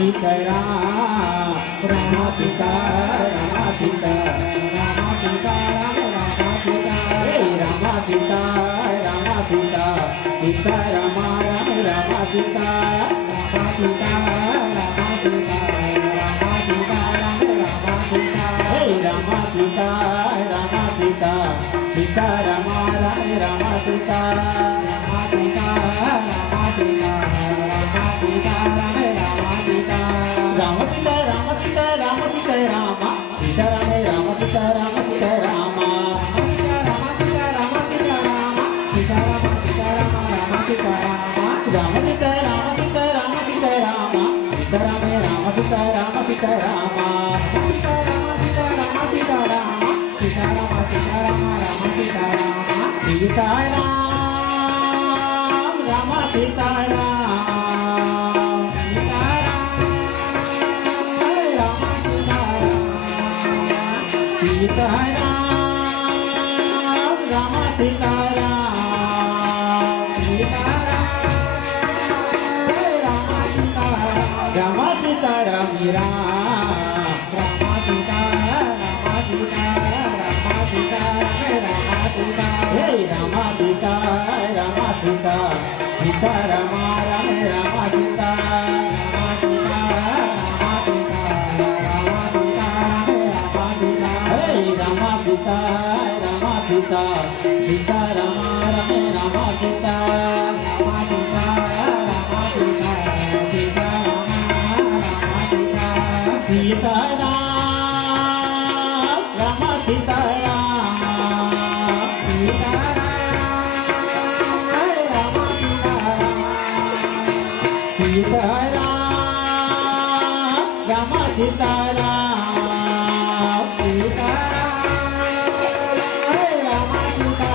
Sita Rama Sita Rama Sita Rama Sita Rama Sita Hey Rama Sita Rama Sita Sita Rama Rama Sita Rama Sita Rama Sita Rama Sita Rama Sita Hey Rama Sita Rama Sita Sita Rama Rama Sita Rama Sita Rama Sita Rama Sita Rama Sita Rama Sita Rama Sita Rama Sita Rama Sita Rama Sita Rama Sita Rama Sita Rama Sita Rama Sita Rama Sita Rama Sita Rama Rama Sita Rama Rama Sita Rama Sita Rama Sita Rama Sita Rama Sita Rama Sita Rama Sita Rama Sita Rama Sita Rama Sita Rama Sita Rama Rama Sita Rama Sita Ram Rama Sita Ram Sita Ram Rama Sita Ram Sita Ram Rama Sita Ram Sita Ram Rama Sita Ram Rama Sita Rama Sita Rama Sita Rama Sita Hey Rama Sita Rama Sita Sita Rama Rama Sita Rama Sita Rama Sita Rama Sita Rama Sita Hey Rama Sita Rama Sita Sita Rama Rama Sita Rama Sita Rama Sita Sita Sita Rama Sita Sita Rama Sita Rama Sita Sita Rama Sita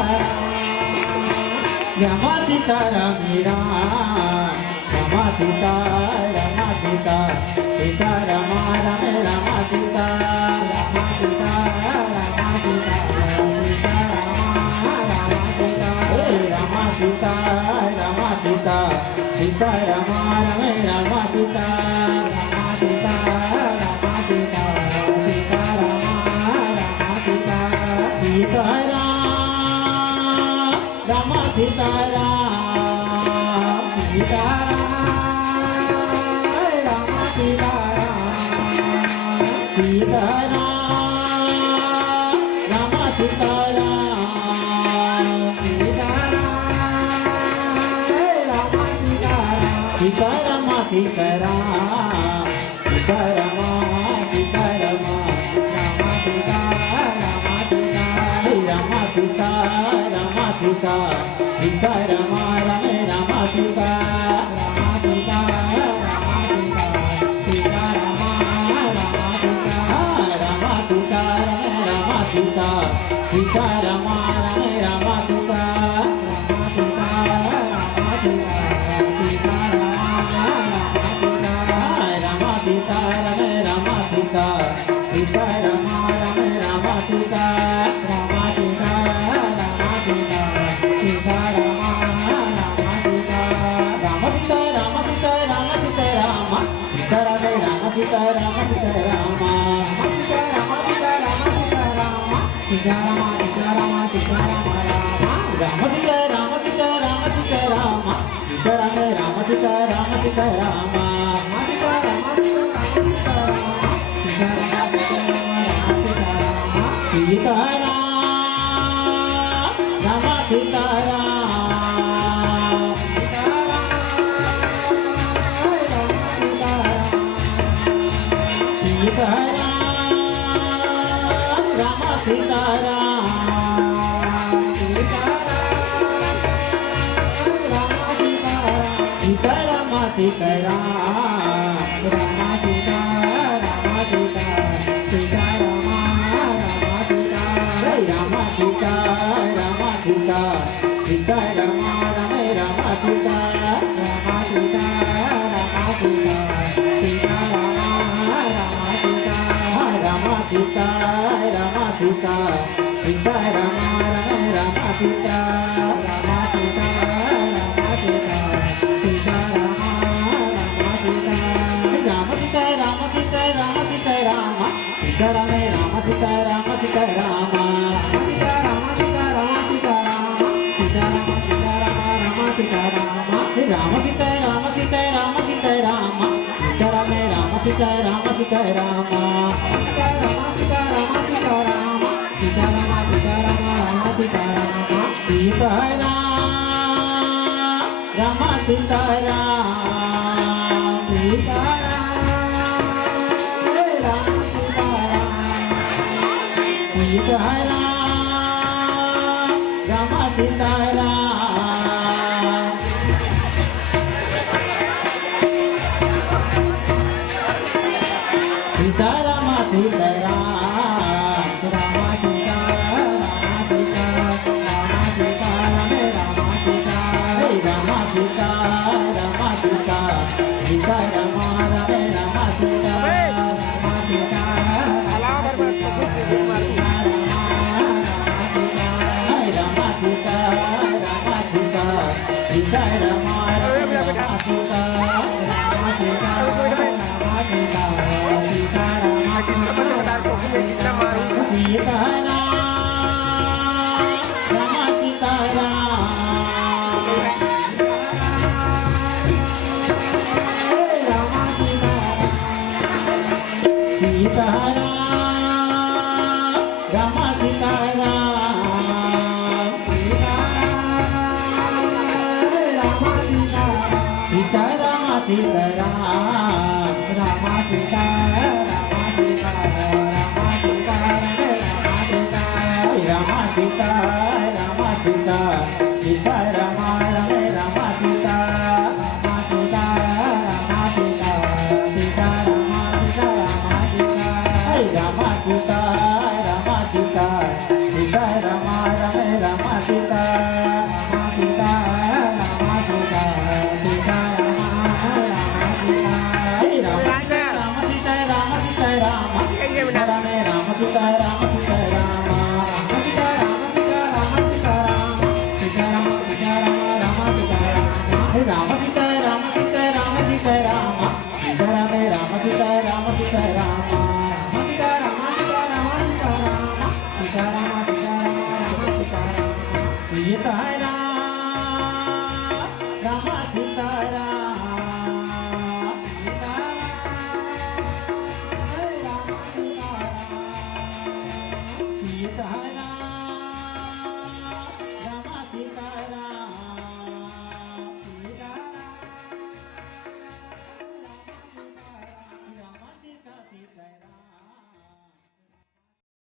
Rama Sita Ramira Rama Sita Rama Sita Sita Rama Rama Sita Rama Sita Rama Sita Sita Rama Sita Hey Rama Sita Rama Sita Sita Rama Rama Sita Rama Sita Rama Sita Sita Rama Rama Sita Sita Rama Sita Sita Rama Sita Sita Rama Sita Sita Rama Sita Sita Rama Sita Rama Rama Sita Rama Sita Hey Rama Sita Rama Sita Sita Rama Rama Sita Rama Sita Rama Sita Sita Rama Rama Sita Rama Sita Rama Sita Sita Rama Rama Sita Rama Sita Rama Sita Sita Rama Sita Rama Sita Sita Rama Rama Sita Rama Sita Rama Sita Sita Rama Rama Sita Rama Sita Rama Sita Rama Sita Rama Sita Rama Sita Rama Sita Rama Sita Rama Sita Rama Sita Rama Sita Rama Sita Rama Sita Rama Rama Sita Rama Sita Rama Sita Rama Sita Rama Sita Rama Sita Rama Sita Rama Sita Sita Rama Sita Sita Rama Sita Sita Rama Sita Rama Sita Rama Sita Sita Rama Rama Sita Hey Rama Sita Rama Sita Sita Rama Rama Sita Rama Sita Rama Sita Sita Rama Rama Sita Rama Sita Rama Sita Sita Rama Rama Sita Rama Sita Rama Sita Sita Rama Rama Sita Sita Rama Rama Sita Rama Sita Rama Sita Rama Sita Rama Rama Sita Rama Sita Rama Sita Rama Sita Rama Sita Rama Sita Rama Sita Rama Rama Sita Rama Sita Rama Rama Sita Rama Sita Sita Rama Sita Sita Rama Sita Rama Sita Rama Sita Sita Rama Rama Rama Sita Rama Sita Rama Sita Rama Sita Sita Rama Rama Rama Sita Rama Sita Rama Sita Sita Rama Sita Rama Sita Sita Rama Sita Sita Rama Sita Rama Sita